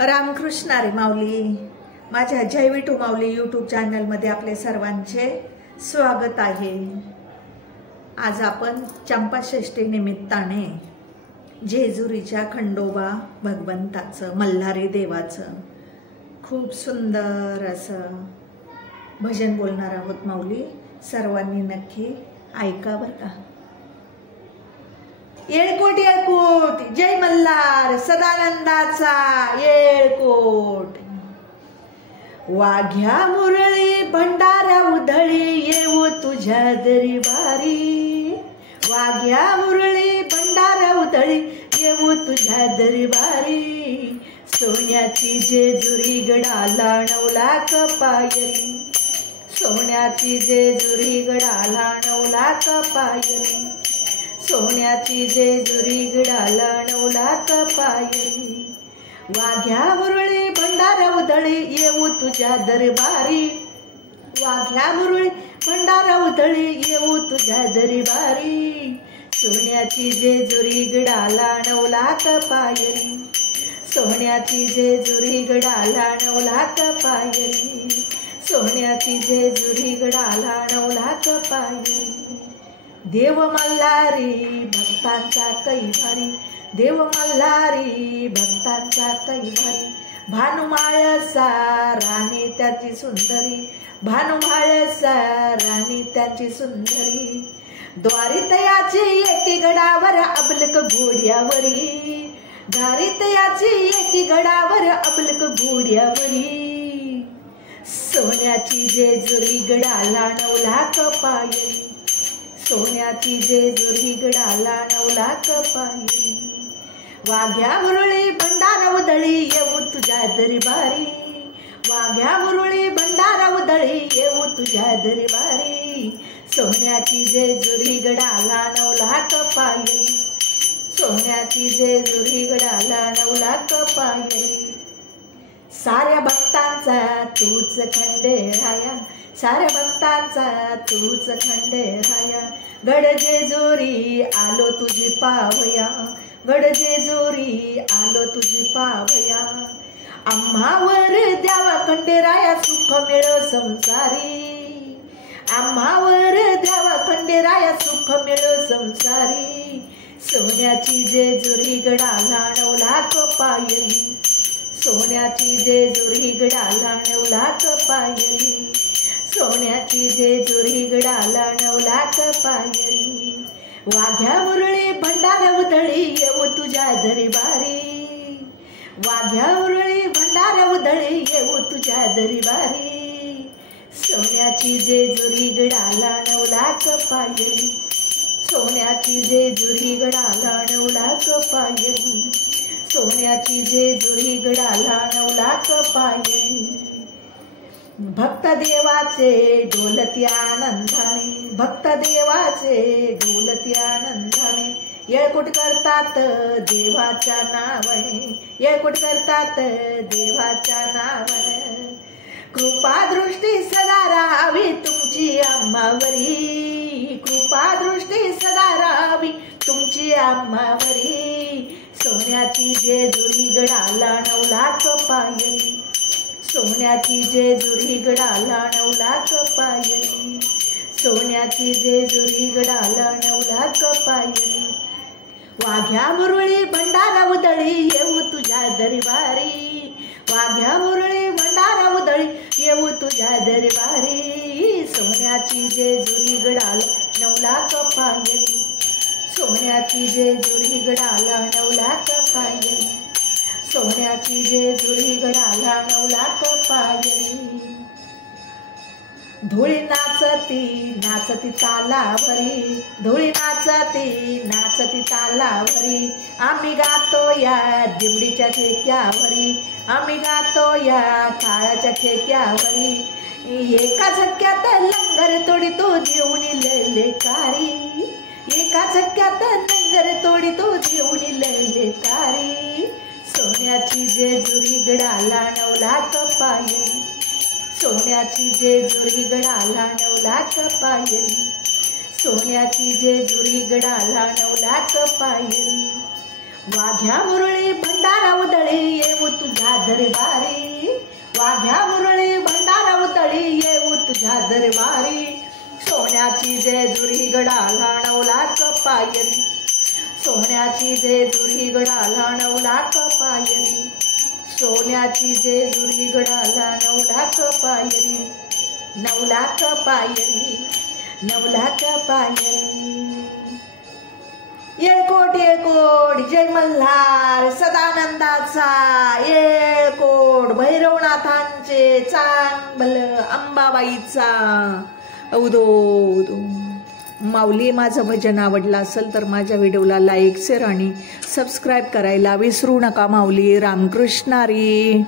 रामकृष्ण हरी माऊली. माझ्या जय विठू माऊली यूट्यूब चॅनलमध्ये आपले सर्वांचे स्वागत आहे. आज आपण चंपाषष्ठी निमित्ताने जेजुरीच्या खंडोबा भगवंताचं मल्हारी देवाचं खूप सुंदर असं भजन बोलणार आहोत माऊली. सर्वांनी नक्की ऐका बरं का. येळकोट येळकोट जय मल्हार सदानंदाचा येळकोट. वाघ्या मुरळी भंडारा उधळी येऊ तुझ्या दरबारी. वाघ्या मुरळी भंडारा उधळी येऊ तुझ्या दरबारी. सोन्याची जेजुरी गडाला 9 लाख पायरी. सोन्याची जेजुरी गडाला 9 लाख पायरी. सोन्याची जेजुरी गडाला 9 लाख पायरी. वाघ्या मुरळी भंडारा उधळी येऊ तुझ्या दरबारी. वाघ्या मुरळी भंडारा उधळी येऊ तुझ्या दरबारी. सोन्याची जेजुरी गडाला 9 लाख पायरी. सोन्याची जेजुरी गडाला 9 लाख पायरी. सोन्याची जेजुरी गडाला 9 लाख पायरी. देव मल्हारी भक्तांचा कैवारी. देव मल्हारी भक्तांचा कैवारी. भानुमाळसा राणी त्याची सुंदरी. भानुमाळसा राणी त्याची सुंदरी. द्वारितयाची एकी गडावर अबलक घोड्यावरी. द्वारितयाची एकी गडावर अबलक घोड्यावरी. सोन्याची जेजुरी गडाला 9 लाख पायरी. सोन्याची जेजुरी गडाला 9 लाख पायरी. वाघ्या मुरळी भंडारा उधळी येऊ तुझ्या दरबारी. वाघ्या मुरळी भंडारा उधळी येऊ तुझ्या दरबारी. सोन्याची जेजुरी गडाला 9 लाख पायरी. सोन्याची जेजुरी गडाला 9 लाख पायरी. साऱ्या भक्तांचा तूच खंडेराया. साऱ्या भक्तांचा तूच खंडेराया. गड जेजुरी आलो तुझी पावया. गड जेजुरी आलो तुझी पावया. आम्हावर द्यावा खंडेराया सुख मिळो संसारी. आम्हावर द्यावा खंडेराया सुख मिळो संसारी. सोन्याची जेजुरी गडाला 9 लाख पायरी. सोन्याची जेजुरी गडाला 9 लाख पायरी. सोन्याची जेजुरी गडाला 9 लाख पायरी. वाघ्या मुरळी भंडारा उधळी येऊ तुझ्या दरबारी. वाघ्या मुरळी भंडारा उधळी येऊ तुझ्या दरबारी. सोन्याची जेजुरी गडाला 9 लाख पायरी. सोन्याची जेजुरी गडाला 9 लाख पायरी. सोन्याची जेजुरी गडाला 9 लाख पायरी. भक्त देवाचे डोलती आनंदाने. भक्त देवाचे डोलती आनंदाने. येळकोट करतात देवाच्या नावाने. येळकोट करतात देवाच्या नावाने. कृपा दृष्टी सदा राहावी तुमची आम्हावरी. कृपा दृष्टी सदा राहावी तुमची आम्हावरी. सोन्याची जेजुरी गडाला 9 लाख पायरी. सोन्याची जेजुरी गडाला 9 लाख पायरी. सोन्याची जेजुरी गडाला 9 लाख पायरी. वाघ्या मुरळी भंडारा उधळी येऊ तुझ्या दरबारी. वाघ्या मुरळी भंडारा उधळी येऊ तुझ्या दरबारी. सोन्याची जेजुरी गडाला 9 लाख पायरी. सोन्याची जेजुरी गडाला 9 लाख पायरी. सोन्याची जेजुरी गडाला 9 लाख पायरी. धुळी नाचती नाचती तालावरी. धुळी नाचती नाचती तालावरी. आम्ही गातो या दिमडीच्या ठेक्यावरी. आम्ही गातो या काळाच्या ठेक्यावरी. एका झटक्यात लंगर तोडी तो जेवणी ललकारी. एका झटक्यात लंगर तोडी तो जेवणी ललकारी. सोन्याची जेजुरी गडाला 9 लाख पायरी. सोन्याची जेजुरी गडाला 9 लाख पायरी. सोन्याची जेजुरी गडाला 9 लाख पायरी. वाघ्या मुरळी भंडारा उधळी येऊ तुझ्या दरबारी, वाघ्या मुरळी भंडारा उतळी येऊ तुझ्या दरबारी. सोन्याची जेजुरी गडाला 9 लाख पायरी, सोन्याची जेजुरी गडाला 9 लाख पायरी, सोन्याची जेजुरी गडाला 9 लाख पायरी, 9 लाख पायरी, 9 लाख पायरी. येळकोट येळकोट जय मल्हार सदानंदाचा, येळकोट भैरवनाथांचे चांगल अंबाबाईचा. उदो उदो. माऊली, माझं भजन आवडलं असेल तर माझ्या व्हिडिओला लाईक शेअर आणि सबस्क्राईब करायला विसरू नका माऊली. रामकृष्ण हरी.